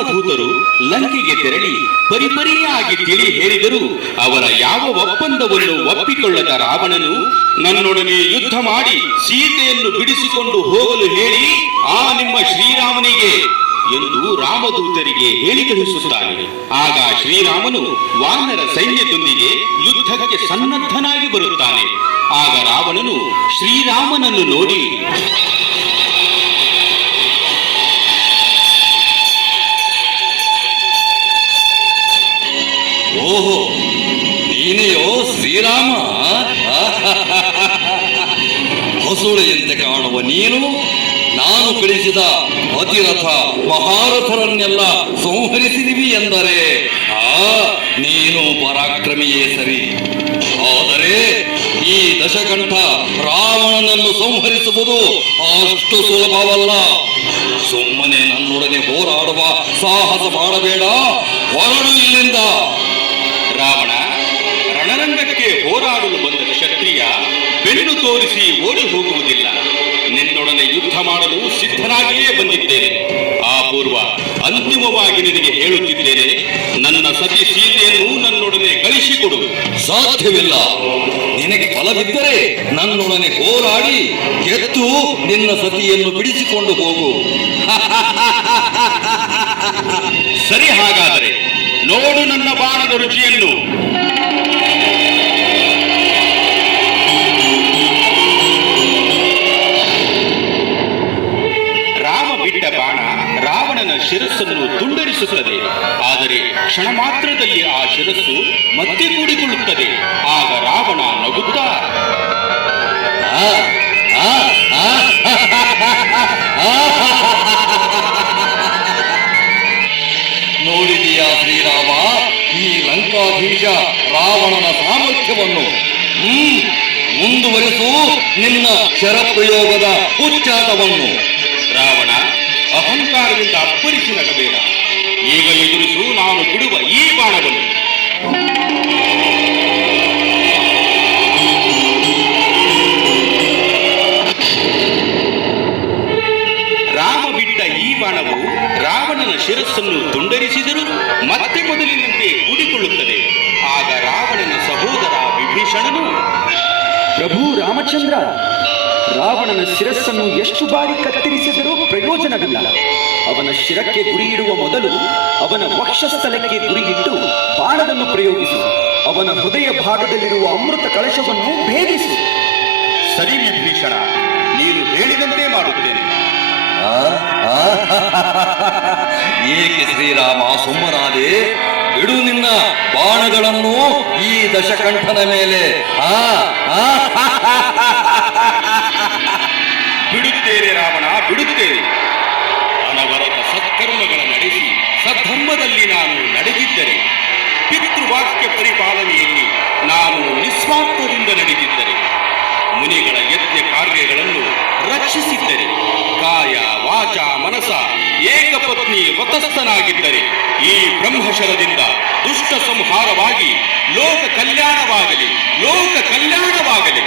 ರಾಮದೂತರು ಲಂಕೆಗೆ ತೆರಳಿ ಪರಿಪರಿಯಾಗಿ ತಿಳಿ ಹೇಳಿದರೂ ಅವರ ಯಾವ ಒಪ್ಪಂದವನ್ನು ಒಪ್ಪಿಕೊಳ್ಳದ ರಾವಣನು ನನ್ನೊಡನೆ ಯುದ್ಧ ಮಾಡಿ ಸೀತೆಯನ್ನು ಬಿಡಿಸಿಕೊಂಡು ಹೋಗಲು ಹೇಳಿ ಆ ನಿಮ್ಮ ಶ್ರೀರಾಮನಿಗೆ ಎಂದು ರಾಮದೂತರಿಗೆ ಹೇಳಿ ಕಳಿಸುತ್ತಾನೆ. ಆಗ ಶ್ರೀರಾಮನು ವಾನರ ಸೈನ್ಯದೊಂದಿಗೆ ಯುದ್ಧಕ್ಕೆ ಸನ್ನದ್ಧನಾಗಿ ಬರುತ್ತಾನೆ. ಆಗ ರಾವಣನು ಶ್ರೀರಾಮನನ್ನು ನೋಡಿ, ಓಹೋ, ನೀನೆಯೋ ಶ್ರೀರಾಮ? ಹೊಸುಳೆಯಂತೆ ಕಾಣುವ ನೀನು ನಾನು ಕಳಿಸಿದ ಅತಿರಥ ಮಹಾರಥರನ್ನೆಲ್ಲ ಸಂಹರಿಸಿದಿವಿ ಎಂದರೆ ನೀನು ಪರಾಕ್ರಮಿಯೇ ಸರಿ. ಆದರೆ ಈ ದಶಕಂಠ ರಾವಣನನ್ನು ಸಂಹರಿಸುವುದು ಅಷ್ಟು ಸುಲಭವಲ್ಲ. ಸುಮ್ಮನೆ ನನ್ನೊಡನೆ ಹೋರಾಡುವ ಸಾಹಸ ಮಾಡಬೇಡ, ಹೊರಡು ಇಲ್ಲಿಂದ. ರಾವಣ, ರಣರಂಗಕ್ಕೆ ಹೋರಾಡಲು ಬಂದ ಕ್ಷತ್ರಿಯ ಬೆನ್ನು ತೋರಿಸಿ ಓಡಿ ಹೋಗುವುದಿಲ್ಲ. ನಿನ್ನೊಡನೆ ಯುದ್ಧ ಮಾಡಲು ಸಿದ್ಧನಾಗಿಯೇ ಬಂದಿದ್ದೇನೆ. ಆ ಪೂರ್ವ ಅಂತಿಮವಾಗಿ ನಿನಗೆ ಹೇಳುತ್ತಿದ್ದೇನೆ, ನನ್ನ ಸತಿ ಸೀತೆಯನ್ನು ನನ್ನೊಡನೆ ಕಳಿಸಿಕೊಡು. ಸಾಧ್ಯವಿಲ್ಲ. ನಿನಗೆ ಬಲವಿದ್ದರೆ ನನ್ನೊಡನೆ ಹೋರಾಡಿ ಗೆದ್ದು ನಿನ್ನ ಸತಿಯನ್ನು ಬಿಡಿಸಿಕೊಂಡು ಹೋಗು. ಸರಿ, ಹಾಗಾದರೆ ನೋಡು ನನ್ನ ಬಾಣದ ರುಚಿಯನ್ನು. ರಾಮ ಬಿಟ್ಟ ಬಾಣ ರಾವಣನ ಶಿರಸ್ಸನ್ನು ತುಂಡರಿಸುತ್ತದೆ. ಆದರೆ ಕ್ಷಣ ಮಾತ್ರದಲ್ಲಿ ಆ ಶಿರಸ್ಸು ಮತ್ತೆ ಕೂಡಿಕೊಳ್ಳುತ್ತದೆ. ಆಗ ರಾವಣ ನಗುತ್ತಾ, ನೋಡಿದೆಯಾ ಶ್ರೀರಾಮ ಈ ಲಂಕಾಧೀಶ ರಾವಣನ ಸಾಮರ್ಥ್ಯವನ್ನು? ಮುಂದುವರಿಸು ನಿನ್ನ ಶರಪ್ರಯೋಗದ ಉಚ್ಚಾಟವನ್ನು. ರಾವಣ, ಅಹಂಕಾರದಿಂದ ಅಪ್ಪರಿಸಿ ನಗಬೇಡ. ಈಗ ಎದುರಿಸು ನಾನು ಬಿಡುವ ಈ ಬಾಣವನ್ನು. ರಾಮ ಬಿಟ್ಟ ಈ ಬಾಣವು ರಾವಣನ ಶಿರಸ್ಸನ್ನು ತುಂಡರಿಸಿದರೂ ಮತ್ತೆ ಮೊದಲಿನಂತೆ ಕೂಡಿಕೊಳ್ಳುತ್ತದೆ. ಆಗ ರಾವಣನ ಸಹೋದರ ವಿಭೀಷಣನು, ಪ್ರಭು ರಾಮಚಂದ್ರ, ರಾವಣನ ಶಿರಸ್ಸನ್ನು ಎಷ್ಟು ಬಾರಿ ಕತ್ತರಿಸಿದರೂ ಪ್ರಯೋಜನವಿಲ್ಲ. ಅವನ ಶಿರಕ್ಕೆ ಗುರಿಯಿಡುವ ಮೊದಲು ಅವನ ವಕ್ಷಸ್ಥಲಕ್ಕೆ ಗುರಿಯಿಟ್ಟು ಬಾಣವನ್ನು ಪ್ರಯೋಗಿಸು. ಅವನ ಹೃದಯ ಭಾಗದಲ್ಲಿರುವ ಅಮೃತ ಕಳಶವನ್ನು ಭೇದಿಸು. ಸರಿ ವಿಭೀಷಣ, ನೀನು ಹೇಳಿದಂತೆ ಮಾಡುತ್ತೇನೆ. ಏಕೆ ಶ್ರೀರಾಮ ಸುಮ್ಮನಾದೆ? ಬಿಡು ನಿನ್ನ ಬಾಣಗಳನ್ನು ಈ ದಶಕಂಠನ ಮೇಲೆ. ಬಿಡುತ್ತೇನೆ ರಾವಣ, ಬಿಡುತ್ತೇನೆ. ಅನವರತ ಸತ್ಕರ್ಮಗಳ ನಡೆಸಿ ಸದ್ಧರ್ಮದಲ್ಲಿ ನಾನು ನಡೆದಿದ್ದರೆ, ಪಿತೃವಾಕ್ಯ ಪರಿಪಾಲನೆಯಲ್ಲಿ ನಾನು ನಿಸ್ವಾರ್ಥದಿಂದ ನಡೆದಿದ್ದರೆ, ಮುನಿಗಳ ಯಜ್ಞ ಕಾರ್ಯಗಳನ್ನು ರಕ್ಷಿಸಿದ್ದರೆ, ಕಾಯ ವಾಚ ಮನಸ ಏಕಪತ್ನಿ ವ್ರತಸ್ಥನಾಗಿದ್ದರೆ, ಈ ಬ್ರಹ್ಮಶರದಿಂದ ದುಷ್ಟ ಸಂಹಾರವಾಗಿ ಲೋಕ ಕಲ್ಯಾಣವಾಗಲಿ, ಲೋಕ ಕಲ್ಯಾಣವಾಗಲಿ.